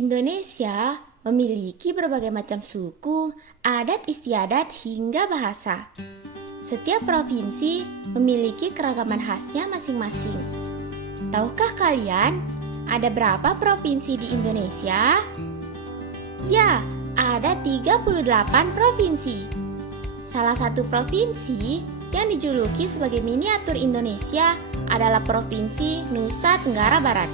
Indonesia memiliki berbagai macam suku, adat istiadat hingga bahasa. Setiap provinsi memiliki keragaman khasnya masing-masing. Tahukah kalian ada berapa provinsi di Indonesia? Ya, ada 38 provinsi. Salah satu provinsi yang dijuluki sebagai miniatur Indonesia adalah Provinsi Nusa Tenggara Barat.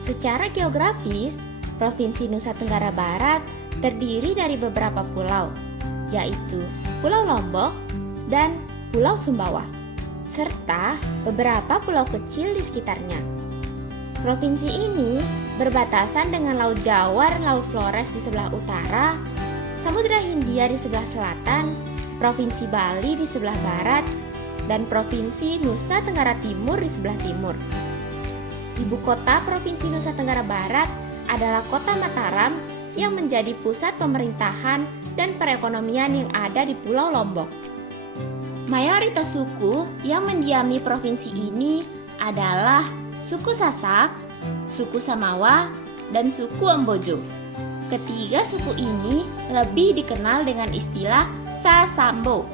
Secara geografis, Provinsi Nusa Tenggara Barat terdiri dari beberapa pulau, yaitu Pulau Lombok dan Pulau Sumbawa, serta beberapa pulau kecil di sekitarnya. Provinsi ini berbatasan dengan Laut Jawa dan Laut Flores di sebelah utara, Samudra Hindia di sebelah selatan, Provinsi Bali di sebelah barat, dan Provinsi Nusa Tenggara Timur di sebelah timur. Ibu kota Provinsi Nusa Tenggara Barat adalah Kota Mataram yang menjadi pusat pemerintahan dan perekonomian yang ada di Pulau Lombok. Mayoritas suku yang mendiami provinsi ini adalah suku Sasak, suku Samawa, dan suku Embojo. Ketiga suku ini lebih dikenal dengan istilah Sasambo.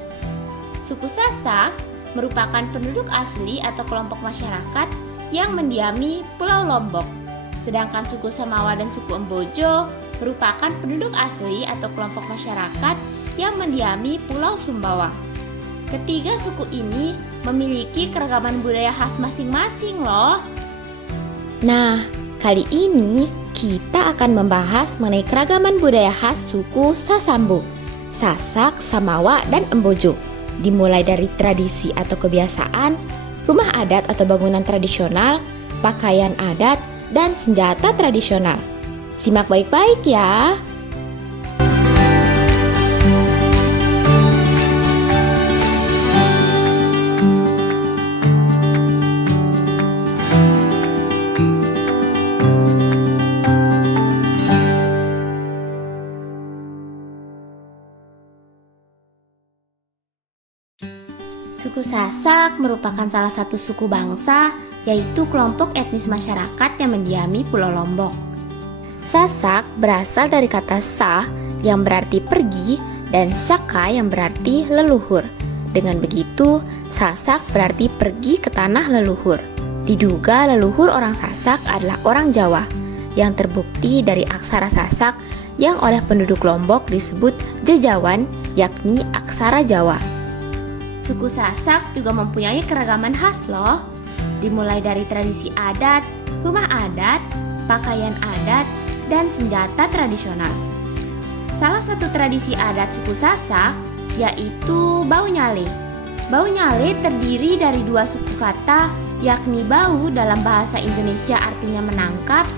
Suku Sasak merupakan penduduk asli atau kelompok masyarakat yang mendiami Pulau Lombok. Sedangkan suku Samawa dan suku Embojo merupakan penduduk asli atau kelompok masyarakat yang mendiami Pulau Sumbawa. Ketiga suku ini memiliki keragaman budaya khas masing-masing loh. Nah, kali ini kita akan membahas mengenai keragaman budaya khas suku Sasambo, Sasak, Samawa, dan Embojo. Dimulai dari tradisi atau kebiasaan, rumah adat atau bangunan tradisional, pakaian adat, dan senjata tradisional. Simak baik-baik ya. Suku Sasak merupakan salah satu suku bangsa, yaitu kelompok etnis masyarakat yang mendiami Pulau Lombok. Sasak berasal dari kata sa yang berarti pergi dan saka yang berarti leluhur. Dengan begitu, Sasak berarti pergi ke tanah leluhur. Diduga leluhur orang Sasak adalah orang Jawa, yang terbukti dari aksara Sasak yang oleh penduduk Lombok disebut Jejawan, yakni aksara Jawa. Suku Sasak juga mempunyai keragaman khas loh. Dimulai dari tradisi adat, rumah adat, pakaian adat, dan senjata tradisional. Salah satu tradisi adat suku Sasak yaitu bau nyale. Bau nyale terdiri dari dua suku kata, yakni bau dalam bahasa Indonesia artinya menangkap,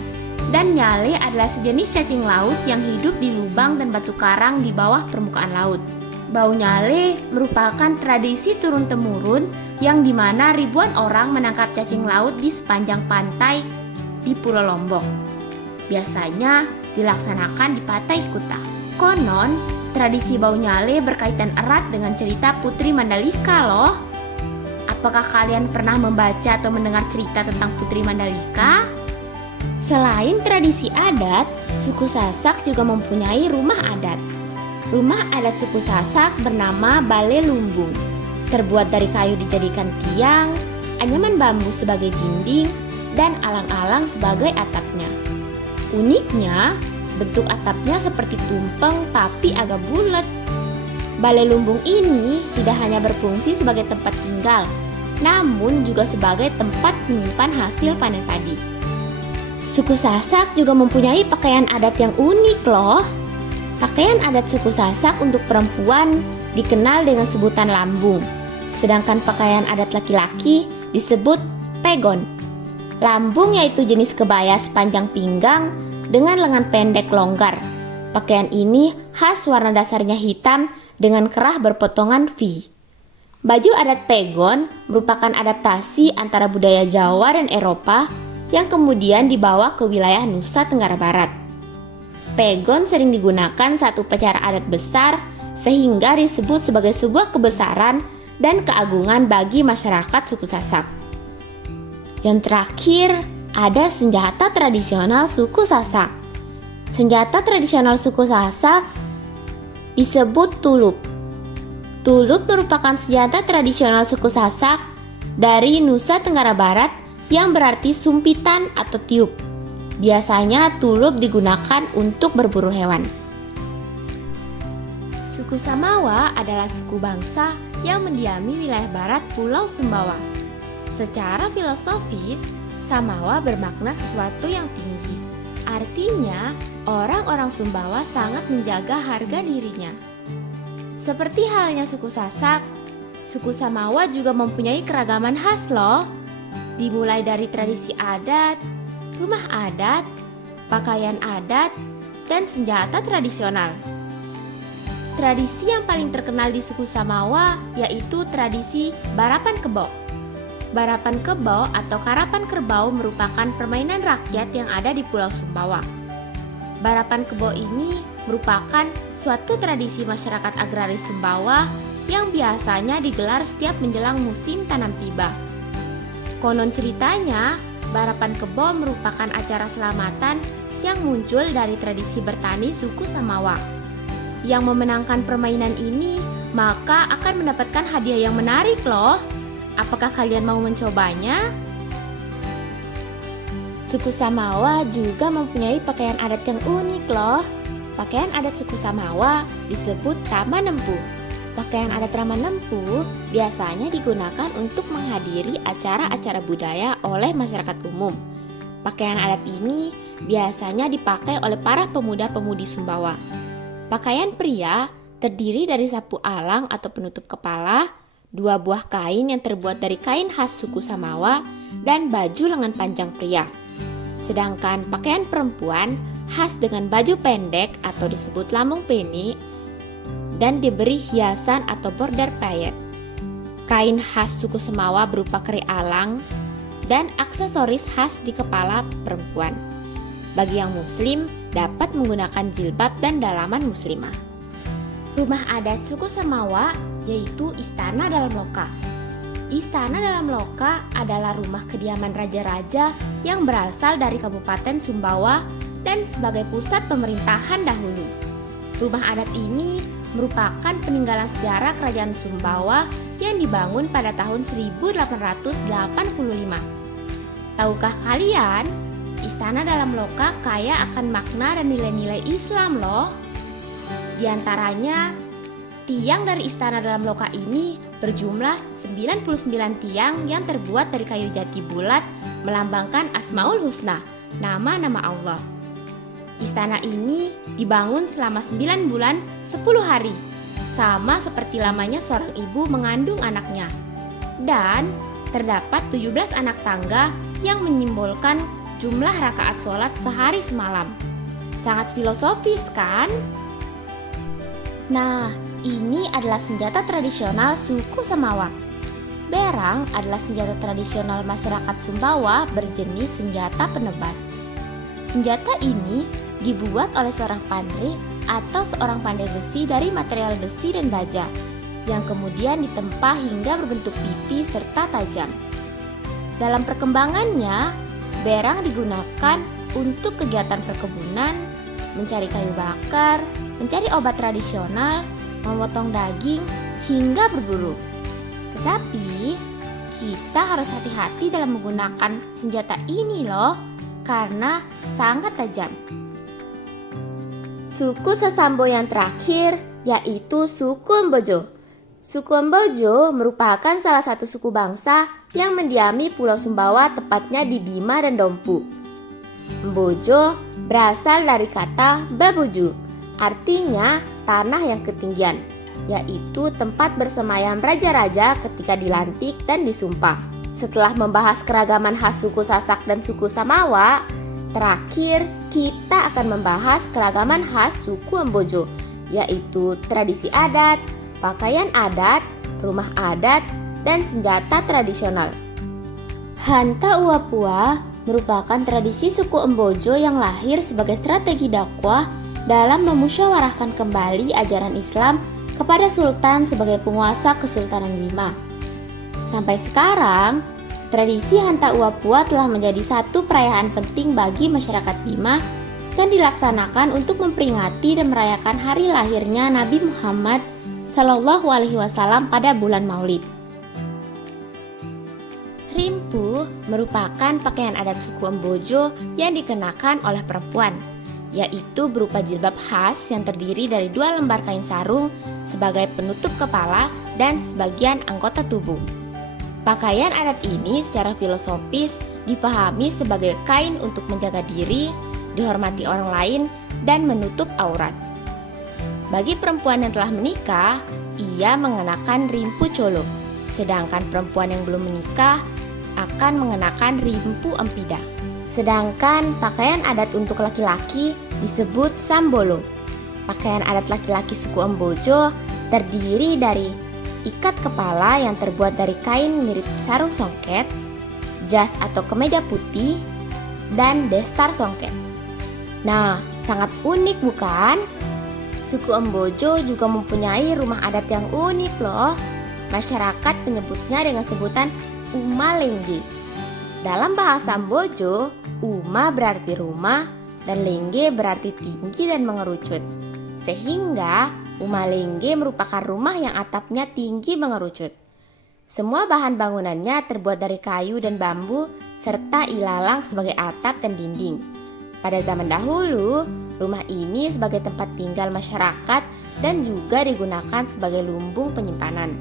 dan nyale adalah sejenis cacing laut yang hidup di lubang dan batu karang di bawah permukaan laut. Bau nyale merupakan tradisi turun-temurun yang dimana ribuan orang menangkap cacing laut di sepanjang pantai di Pulau Lombok. Biasanya dilaksanakan di Pantai Kuta. Konon, tradisi bau nyale berkaitan erat dengan cerita Putri Mandalika loh. Apakah kalian pernah membaca atau mendengar cerita tentang Putri Mandalika? Selain tradisi adat, suku Sasak juga mempunyai rumah adat. Rumah adat suku Sasak bernama Bale Lumbung. Terbuat dari kayu dijadikan tiang, anyaman bambu sebagai dinding, dan alang-alang sebagai atapnya. Uniknya, bentuk atapnya seperti tumpeng tapi agak bulat. Bale Lumbung ini tidak hanya berfungsi sebagai tempat tinggal, namun juga sebagai tempat menyimpan hasil panen padi. Suku Sasak juga mempunyai pakaian adat yang unik loh. Pakaian adat suku Sasak untuk perempuan dikenal dengan sebutan lambung, sedangkan pakaian adat laki-laki disebut pegon. Lambung yaitu jenis kebaya sepanjang pinggang dengan lengan pendek longgar. Pakaian ini khas warna dasarnya hitam dengan kerah berpotongan V. Baju adat pegon merupakan adaptasi antara budaya Jawa dan Eropa yang kemudian dibawa ke wilayah Nusa Tenggara Barat. Pegon sering digunakan saat upacara adat besar sehingga disebut sebagai sebuah kebesaran dan keagungan bagi masyarakat suku Sasak. Yang terakhir, ada senjata tradisional suku Sasak, Senjata tradisional suku Sasak disebut tulup. Tulup merupakan senjata tradisional suku Sasak dari Nusa Tenggara Barat yang berarti sumpitan atau tiup. Biasanya tulup digunakan untuk berburu hewan. Suku Samawa adalah suku bangsa yang mendiami wilayah barat Pulau Sumbawa. Secara filosofis, Samawa bermakna sesuatu yang tinggi. Artinya, orang-orang Sumbawa sangat menjaga harga dirinya. Seperti halnya suku Sasak, suku Samawa juga mempunyai keragaman khas loh. Dimulai dari tradisi adat, rumah adat, pakaian adat, dan senjata tradisional. Tradisi yang paling terkenal di suku Samawa yaitu tradisi barapan kebo. Barapan kebo atau karapan kerbau merupakan permainan rakyat yang ada di Pulau Sumbawa. Barapan kebo ini merupakan suatu tradisi masyarakat agraris Sumbawa yang biasanya digelar setiap menjelang musim tanam tiba. Konon ceritanya, barapan kebo merupakan acara selamatan yang muncul dari tradisi bertani suku Samawa. Yang memenangkan permainan ini maka akan mendapatkan hadiah yang menarik loh. Apakah kalian mau mencobanya? Suku Samawa juga mempunyai pakaian adat yang unik loh. Pakaian adat suku Samawa disebut Rama Nempu. Pakaian adat Rama Nempu biasanya digunakan untuk menghadiri acara-acara budaya oleh masyarakat umum. Pakaian adat ini biasanya dipakai oleh para pemuda-pemudi Sumbawa. Pakaian pria terdiri dari sapu alang atau penutup kepala, 2 buah kain yang terbuat dari kain khas suku Samawa, dan baju lengan panjang pria. Sedangkan pakaian perempuan khas dengan baju pendek atau disebut lambung peni dan diberi hiasan atau border payet. Kain khas suku Samawa berupa keri alang dan aksesoris khas di kepala perempuan. Bagi yang muslim dapat menggunakan jilbab dan dalaman muslimah. Rumah adat suku Samawa yaitu Istana Dalam Loka. Istana Dalam Loka adalah rumah kediaman raja-raja yang berasal dari Kabupaten Sumbawa dan sebagai pusat pemerintahan dahulu. Rumah adat ini merupakan peninggalan sejarah Kerajaan Sumbawa yang dibangun pada tahun 1885. Tahukah kalian, Istana Dalam Loka kaya akan makna dan nilai-nilai Islam loh. Di antaranya, tiang dari Istana Dalam Loka ini berjumlah 99 tiang yang terbuat dari kayu jati bulat melambangkan Asmaul Husna, nama-nama Allah. Istana ini dibangun selama 9 bulan 10 hari, sama seperti lamanya seorang ibu mengandung anaknya. Dan terdapat 17 anak tangga yang menyimbolkan jumlah rakaat sholat sehari semalam. Sangat filosofis kan? Nah, ini adalah senjata tradisional suku Samawa. Berang adalah senjata tradisional masyarakat Sumbawa berjenis senjata penebas. Senjata ini dibuat oleh seorang pandai atau seorang pandai besi dari material besi dan baja, yang kemudian ditempa hingga berbentuk pipi serta tajam. Dalam perkembangannya, berang digunakan untuk kegiatan perkebunan, mencari kayu bakar, mencari obat tradisional, memotong daging, hingga berburu. Tetapi, kita harus hati-hati dalam menggunakan senjata ini loh, karena sangat tajam. Suku Sasambo yang terakhir yaitu suku Embojo. Suku Embojo merupakan salah satu suku bangsa yang mendiami Pulau Sumbawa, tepatnya di Bima dan Dompu. Embojo berasal dari kata Babuju, artinya tanah yang ketinggian, yaitu tempat bersemayam raja-raja ketika dilantik dan disumpah. Setelah membahas keragaman khas suku Sasak dan suku Samawa, terakhir kita akan membahas keragaman khas suku Embojo, yaitu tradisi adat, pakaian adat, rumah adat, dan senjata tradisional. Hanta Uapua merupakan tradisi suku Embojo yang lahir sebagai strategi dakwah dalam memusyawarahkan kembali ajaran Islam kepada Sultan sebagai penguasa Kesultanan Bima. Sampai sekarang, tradisi Hanta Uapua telah menjadi satu perayaan penting bagi masyarakat Bima dan dilaksanakan untuk memperingati dan merayakan hari lahirnya Nabi Muhammad Shallallahu Alaihi Wasallam pada bulan Maulid. Rimpu merupakan pakaian adat suku Embojo yang dikenakan oleh perempuan, yaitu berupa jilbab khas yang terdiri dari 2 lembar kain sarung sebagai penutup kepala dan sebagian anggota tubuh. Pakaian adat ini secara filosofis dipahami sebagai kain untuk menjaga diri, dihormati orang lain, dan menutup aurat. Bagi perempuan yang telah menikah, ia mengenakan rimpu colo, sedangkan perempuan yang belum menikah akan mengenakan rimpu empida. Sedangkan pakaian adat untuk laki-laki disebut sambolo. Pakaian adat laki-laki suku Embojo terdiri dari ikat kepala yang terbuat dari kain mirip sarung songket, jas atau kemeja putih, dan destar songket. Nah, sangat unik bukan? Suku Embojo juga mempunyai rumah adat yang unik loh. Masyarakat menyebutnya dengan sebutan Uma Lengge. Dalam bahasa Embojo, Uma berarti rumah dan Lengge berarti tinggi dan mengerucut. Sehingga Uma Lengge merupakan rumah yang atapnya tinggi mengerucut. Semua bahan bangunannya terbuat dari kayu dan bambu serta ilalang sebagai atap dan dinding. Pada zaman dahulu, rumah ini sebagai tempat tinggal masyarakat dan juga digunakan sebagai lumbung penyimpanan.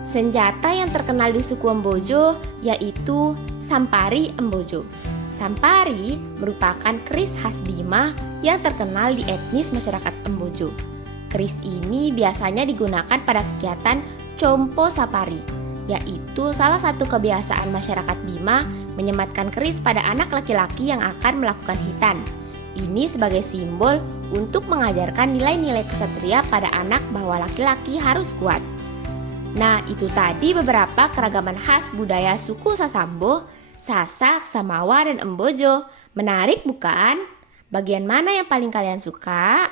Senjata yang terkenal di suku Embojo yaitu Sampari Embojo. Sampari merupakan keris khas Bima yang terkenal di etnis masyarakat Embojo. Keris ini biasanya digunakan pada kegiatan Compo Sapari, yaitu salah satu kebiasaan masyarakat Bima menyematkan keris pada anak laki-laki yang akan melakukan hitan. Ini sebagai simbol untuk mengajarkan nilai-nilai kesatria pada anak bahwa laki-laki harus kuat. Nah, itu tadi beberapa keragaman khas budaya suku Sasambo, Sasak, Samawa, dan Embojo. Menarik bukan? Bagian mana yang paling kalian suka?